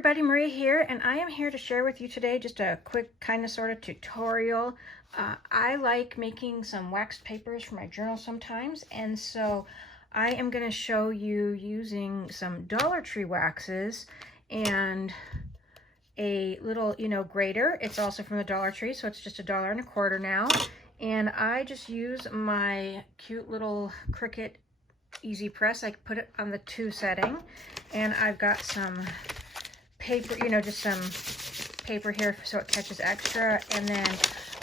everybody, Maria here, and I am here to share with you today just a quick kind of sort of tutorial. I like making some waxed papers for my journal sometimes, and so I am going to show you using some Dollar Tree waxes and a little, grater. It's also from the Dollar Tree, so it's just $1.25 now. And I just use my cute little Cricut Easy Press. I put it on the 2 setting, and I've got some paper, just some paper here so it catches extra, and then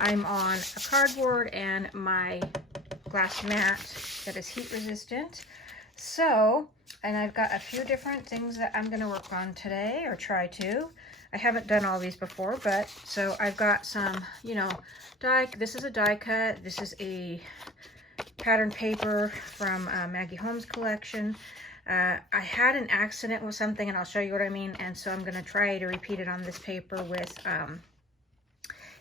I'm on a cardboard and my glass mat that is heat resistant. So, and I've got a few different things that I'm going to work on today, or try to. I haven't done all these before, but so I've got some, die. This is a die cut. This is a pattern paper from Maggie Holmes collection. I had an accident with something, and I'll show you what I mean, and so I'm going to try to repeat it on this paper with,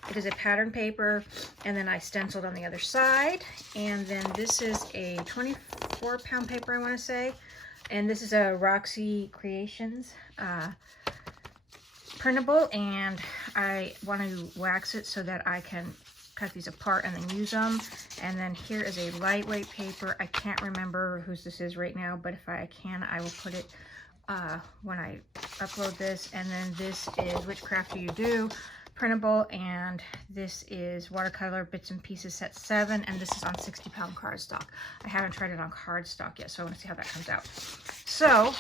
it is a pattern paper, and then I stenciled on the other side, and then this is a 24-pound paper, I want to say, and this is a Roxy Creations printable, and I want to wax it so that I can cut these apart and then use them. And then here is a lightweight paper. I can't remember whose this is right now, but if I can, I will put it when I upload this. And then this is Which Craft Do You Do? Printable, and this is Watercolor Bits and Pieces Set 7, and this is on 60-pound cardstock. I haven't tried it on cardstock yet, so I want to see how that comes out. So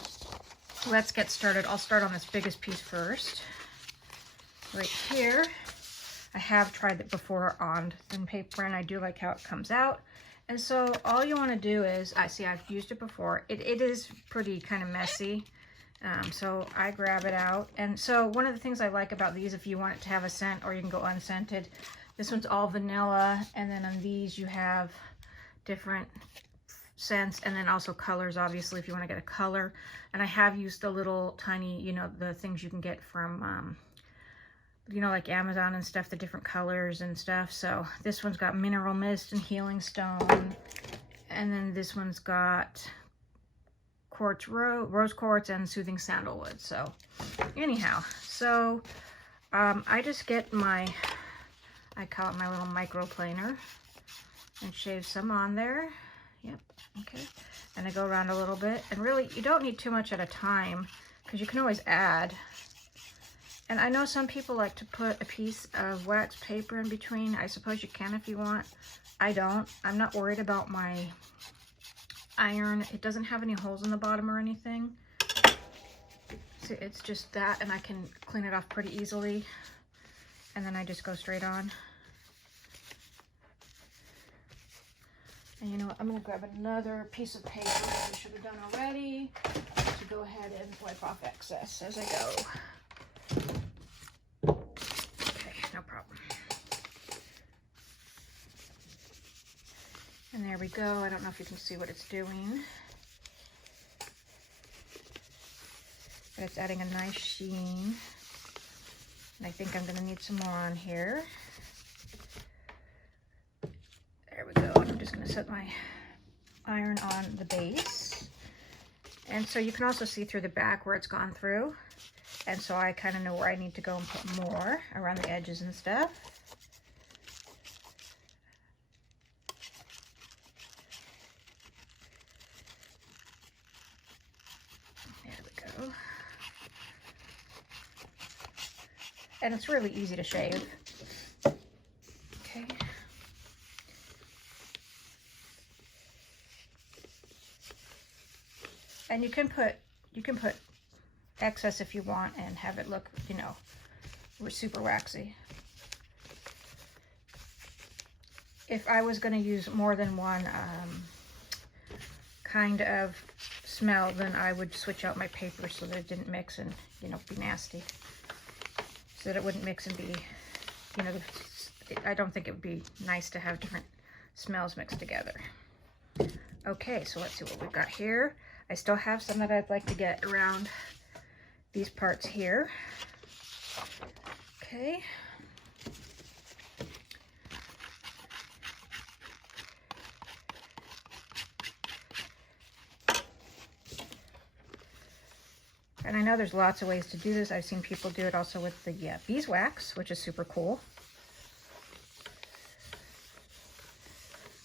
let's get started. I'll start on this biggest piece first. Right here. I have tried it before on thin paper, and I do like how it comes out. And so all you want to do is, I've used it before. It is pretty kind of messy. So I grab it out. And so one of the things I like about these, if you want it to have a scent or you can go unscented, this one's all vanilla. And then on these you have different scents, and then also colors, obviously, if you want to get a color. And I have used the little tiny, the things you can get from like Amazon and stuff, the different colors and stuff. So this one's got Mineral Mist and Healing Stone. And then this one's got quartz, rose quartz and Soothing Sandalwood. So anyhow, so I just get I call it my little microplaner, and shave some on there. Yep, okay. And I go around a little bit. And really, you don't need too much at a time, because you can always add. And I know some people like to put a piece of wax paper in between. I suppose you can if you want. I don't. I'm not worried about my iron. It doesn't have any holes in the bottom or anything. So it's just that, and I can clean it off pretty easily. And then I just go straight on. And you know what? I'm going to grab another piece of paper that I should have done already to go ahead and wipe off excess as I go. Okay, no problem. And there we go. I don't know if you can see what it's doing, but it's adding a nice sheen. And I think I'm going to need some more on here. There we go. And I'm just going to set my iron on the base. And so you can also see through the back where it's gone through. And so I kind of know where I need to go and put more around the edges and stuff. There we go. And it's really easy to shave. Okay. And you can put excess if you want and have it look, super waxy. If I was going to use more than one kind of smell, then I would switch out my paper so that it didn't mix and, be nasty. So that it wouldn't mix and be, I don't think it would be nice to have different smells mixed together. Okay, so let's see what we've got here. I still have some that I'd like to get around these parts here. Okay. And I know there's lots of ways to do this. I've seen people do it also with the beeswax, which is super cool.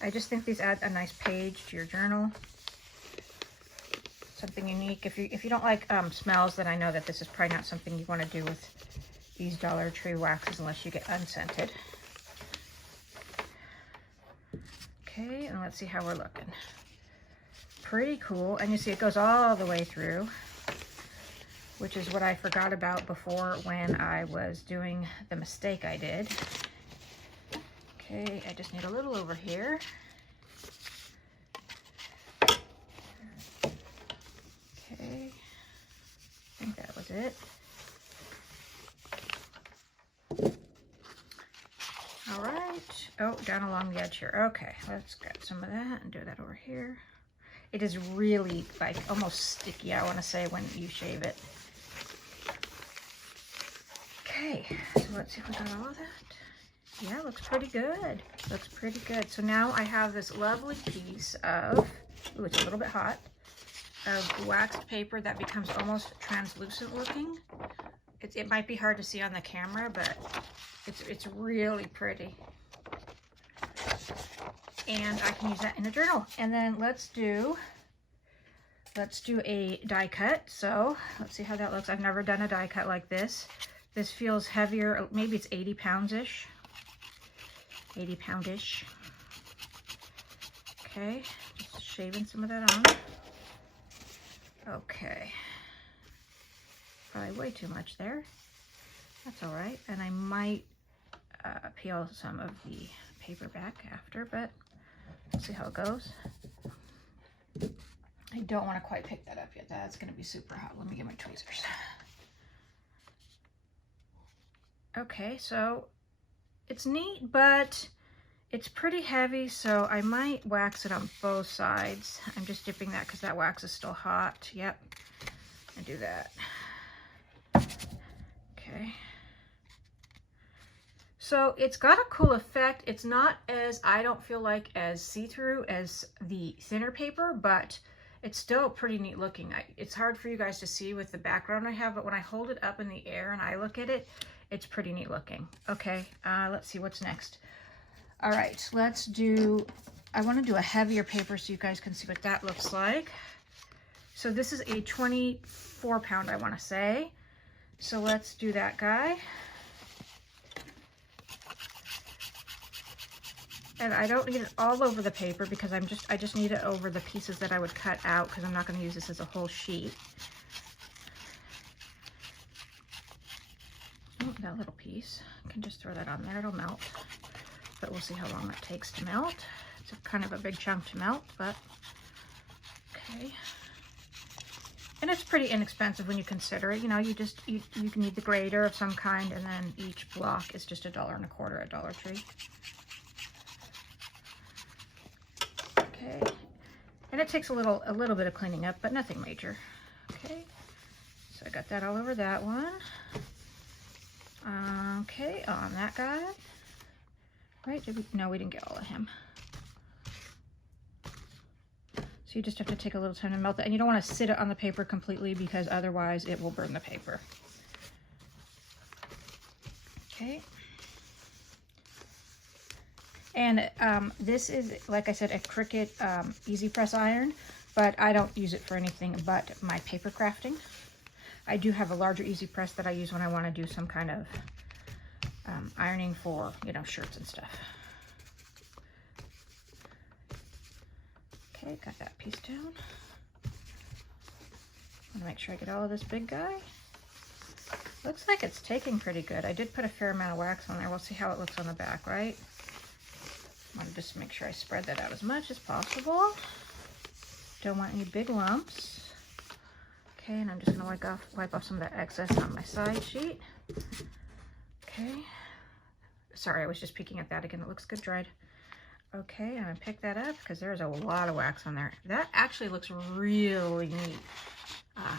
I just think these add a nice page to your journal. Something unique. If you don't like smells, then I know that this is probably not something you want to do with these Dollar Tree waxes unless you get unscented. Okay, and let's see how we're looking. Pretty cool. And you see it goes all the way through, which is what I forgot about before when I was doing the mistake I did. Okay, I just need a little over here. Okay, I think that was it. All right. Oh, down along the edge here. Okay, let's grab some of that and do that over here. It is really like almost sticky, I want to say, when you shave it. Okay, so let's see if we got all of that. Yeah, looks pretty good. Looks pretty good. So now I have this lovely piece of, ooh, it's a little bit hot, of waxed paper that becomes almost translucent looking. It might be hard to see on the camera, but it's really pretty. And I can use that in a journal. And then let's do a die cut. So let's see how that looks. I've never done a die cut like this. This feels heavier. Maybe it's 80 pounds-ish. 80 pound-ish. Okay, just shaving some of that on. Okay. Probably way too much there. That's all right. And I might peel some of the paper back after, but we'll see how it goes. I don't want to quite pick that up yet. That's going to be super hot. Let me get my tweezers. Okay, so it's neat, but it's pretty heavy, so I might wax it on both sides. I'm just dipping that because that wax is still hot. Yep, I do that. Okay. So it's got a cool effect. It's not as, I don't feel like, as see-through as the thinner paper, but it's still pretty neat looking. It's hard for you guys to see with the background I have, but when I hold it up in the air and I look at it, it's pretty neat looking. Okay, let's see what's next. All right, let's do, I want to do a heavier paper so you guys can see what that looks like. So this is a 24 pound, I want to say. So let's do that guy. And I don't need it all over the paper because I just need it over the pieces that I would cut out because I'm not going to use this as a whole sheet. Oh, that little piece. I can just throw that on there. It'll melt. But we'll see how long that takes to melt. It's kind of a big chunk to melt, but okay. And it's pretty inexpensive when you consider it. You know, you can need the grater of some kind, and then each block is just $1.25 at Dollar Tree. Okay, and it takes a little bit of cleaning up, but nothing major. Okay, so I got that all over that one. Okay, on that guy. Right? No, we didn't get all of him. So you just have to take a little time to melt it, and you don't want to sit it on the paper completely because otherwise it will burn the paper. Okay. And this is, like I said, a Cricut Easy Press iron, but I don't use it for anything but my paper crafting. I do have a larger Easy Press that I use when I want to do some kind of ironing for, you know, shirts and stuff. Okay, got that piece down. I want to make sure I get all of this big guy. Looks like it's taking pretty good. I did put a fair amount of wax on there. We'll see how it looks on the back, right? I want to just make sure I spread that out as much as possible. Don't want any big lumps. Okay, and I'm just going to wipe off some of that excess on my side sheet. Okay. Sorry, I was just peeking at that again. It looks good dried. Okay, I'm going to pick that up because there's a lot of wax on there. That actually looks really neat.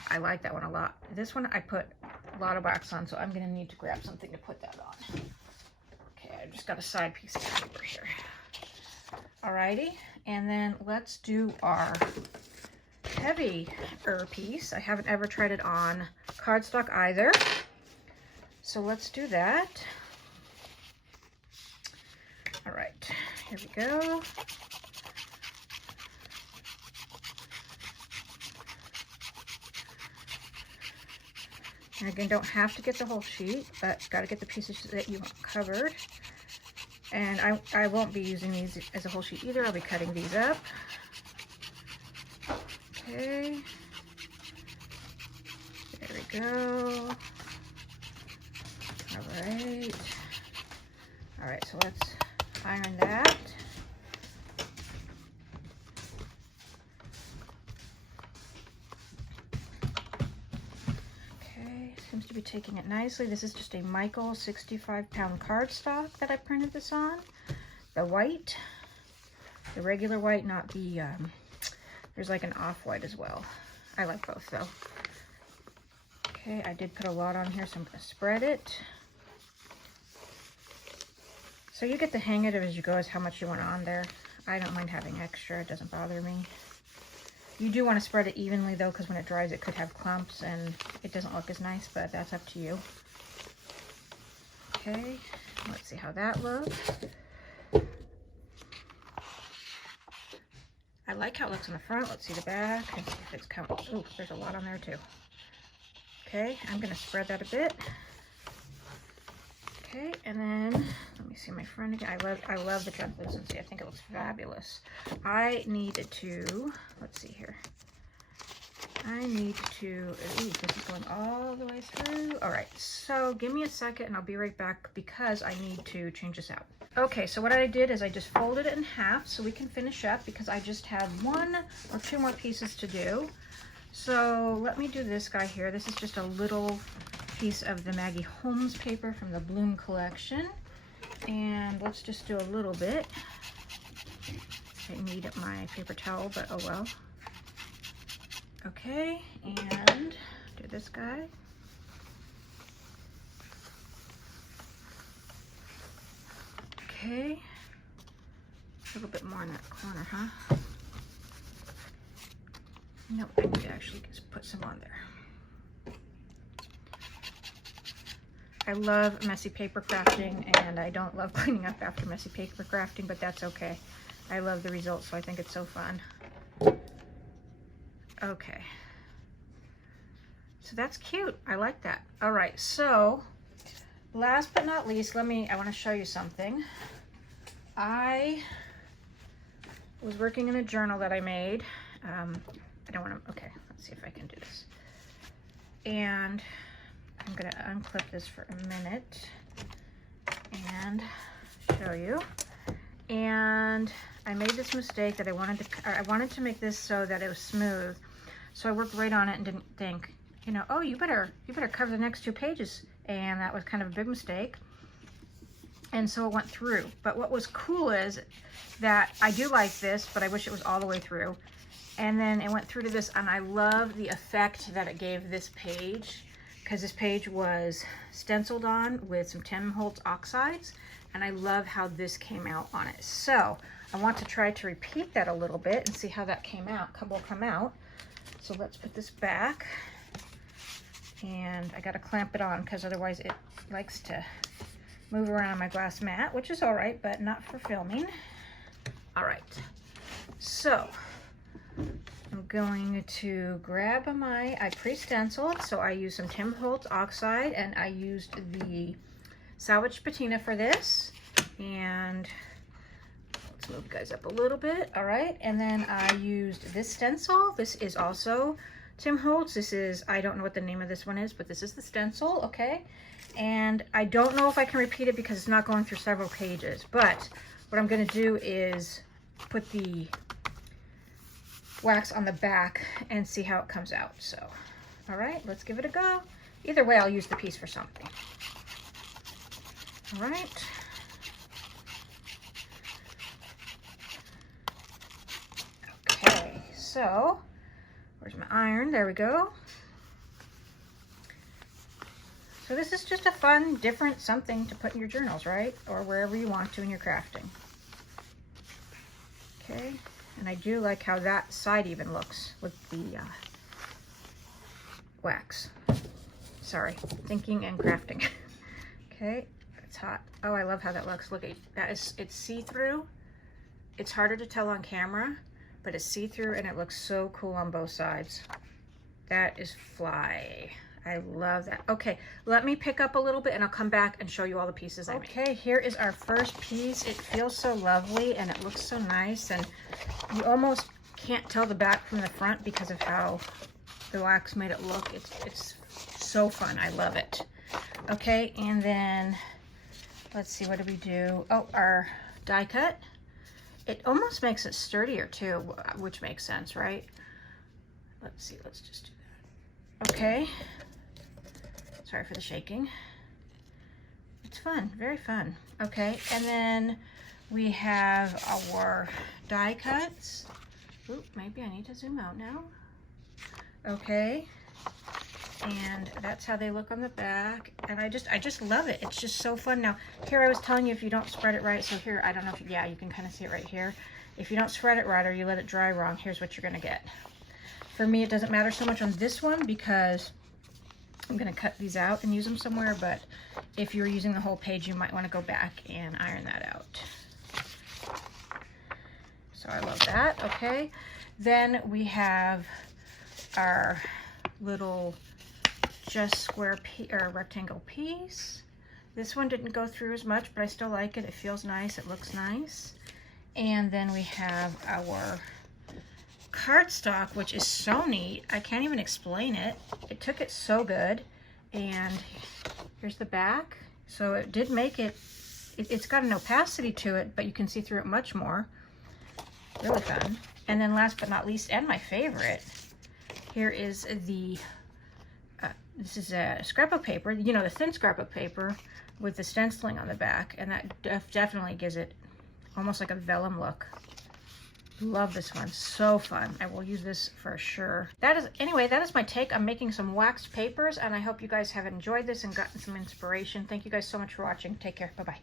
I like that one a lot. This one I put a lot of wax on, so I'm going to need to grab something to put that on. Okay, I just got a side piece of paper here. Alrighty, and then let's do our heavier piece. I haven't ever tried it on cardstock either. So let's do that. All right, here we go. And again, don't have to get the whole sheet, but got to get the pieces that you want covered. And I won't be using these as a whole sheet either. I'll be cutting these up. Okay. There we go. All right. All right, so let's iron that. Seems to be taking it nicely. This is just a Michael 65-pound cardstock that I printed this on. The white, the regular white, not the, there's like an off-white as well. I like both though. Okay, I did put a lot on here, so I'm gonna spread it. So you get the hang of it as you go as how much you want on there. I don't mind having extra, it doesn't bother me. You do want to spread it evenly though, because when it dries it could have clumps and it doesn't look as nice, but that's up to you. Okay, let's see how that looks. I like how it looks on the front. Let's see the back and see if it's coming. Oh, there's a lot on there too. Okay, I'm going to spread that a bit. Okay, and then let me see my front again. I love the translucency. I think it looks fabulous. I need to, let's see here. I need to, ooh, this is going all the way through. All right, so give me a second and I'll be right back because I need to change this out. Okay, so what I did is I just folded it in half so we can finish up because I just have 1 or 2 more pieces to do. So let me do this guy here. This is just a little piece of the Maggie Holmes paper from the Bloom collection. And let's just do a little bit. I need my paper towel, but oh well. Okay, and do this guy. Okay, a little bit more in that corner, huh? No, I need to actually just put some on there. I love messy paper crafting, and I don't love cleaning up after messy paper crafting, but that's okay. I love the results, so I think it's so fun. Okay. So that's cute. I like that. All right, so last but not least, I want to show you something. I was working in a journal that I made. I don't want to, okay, let's see if I can do this. And I'm going to unclip this for a minute and show you. And I made this mistake that I wanted to make this so that it was smooth. So I worked right on it and didn't think, you know, oh, you better cover the next 2 pages. And that was kind of a big mistake. And so it went through. But what was cool is that I do like this, but I wish it was all the way through. And then it went through to this, and I love the effect that it gave this page, because this page was stenciled on with some Tim Holtz oxides, and I love how this came out on it. So I want to try to repeat that a little bit and see how that will come out. So let's put this back, and I got to clamp it on because otherwise it likes to move around my glass mat, which is all right, but not for filming. All right, so I'm going to grab I pre-stenciled, so I used some Tim Holtz oxide, and I used the Salvage Patina for this. And let's move you guys up a little bit. All right, and then I used this stencil. This is also Tim Holtz. This is, I don't know what the name of this one is, but this is the stencil, okay? And I don't know if I can repeat it because it's not going through several pages, but what I'm gonna do is put the wax on the back and see how it comes out. So, all right, let's give it a go. Either way, I'll use the piece for something. All right. Okay, so where's my iron? There we go. So this is just a fun, different something to put in your journals, right? Or wherever you want to in your crafting. Okay, And I do like how that side even looks with the wax. Sorry, thinking and crafting. Okay, it's hot. Oh, I love how that looks. Look, it's see-through. It's harder to tell on camera, but it's see-through and it looks so cool on both sides. That is fly. I love that. Okay, let me pick up a little bit and I'll come back and show you all the pieces I made. Okay, here is our first piece. It feels so lovely and it looks so nice, and you almost can't tell the back from the front because of how the wax made it look. It's so fun. I love it. Okay, and then let's see, what do we do? Oh, our die cut. It almost makes it sturdier too, which makes sense, right? Let's see, let's just do that. Okay. Sorry for the shaking. It's fun, very fun. Okay, and then we have our die cuts. Oop, maybe I need to zoom out now. Okay, and that's how they look on the back, and I just love it. It's just so fun. Now here, I was telling you if you don't spread it right, so here, I don't know if yeah, you can kind of see it right here. If you don't spread it right or you let it dry wrong, here's what you're gonna get. For me, it doesn't matter so much on this one because I'm gonna cut these out and use them somewhere, but if you're using the whole page, you might want to go back and iron that out. So I love that. Okay, then we have our little just square or rectangle piece. This one didn't go through as much, but I still like it. It feels nice, it looks nice. And then we have our cardstock, which is so neat. I can't even explain it. It took it so good. And here's the back. So it did make it, it's got an opacity to it, but you can see through it much more. Really fun. And then last but not least, and my favorite, here is the, this is a scrapbook paper, you know, the thin scrapbook paper with the stenciling on the back, and that definitely gives it almost like a vellum look. Love this one, so fun. I will use this for sure. Anyway, that is my take on making some waxed papers, and I hope you guys have enjoyed this and gotten some inspiration. Thank you guys so much for watching. Take care, bye-bye.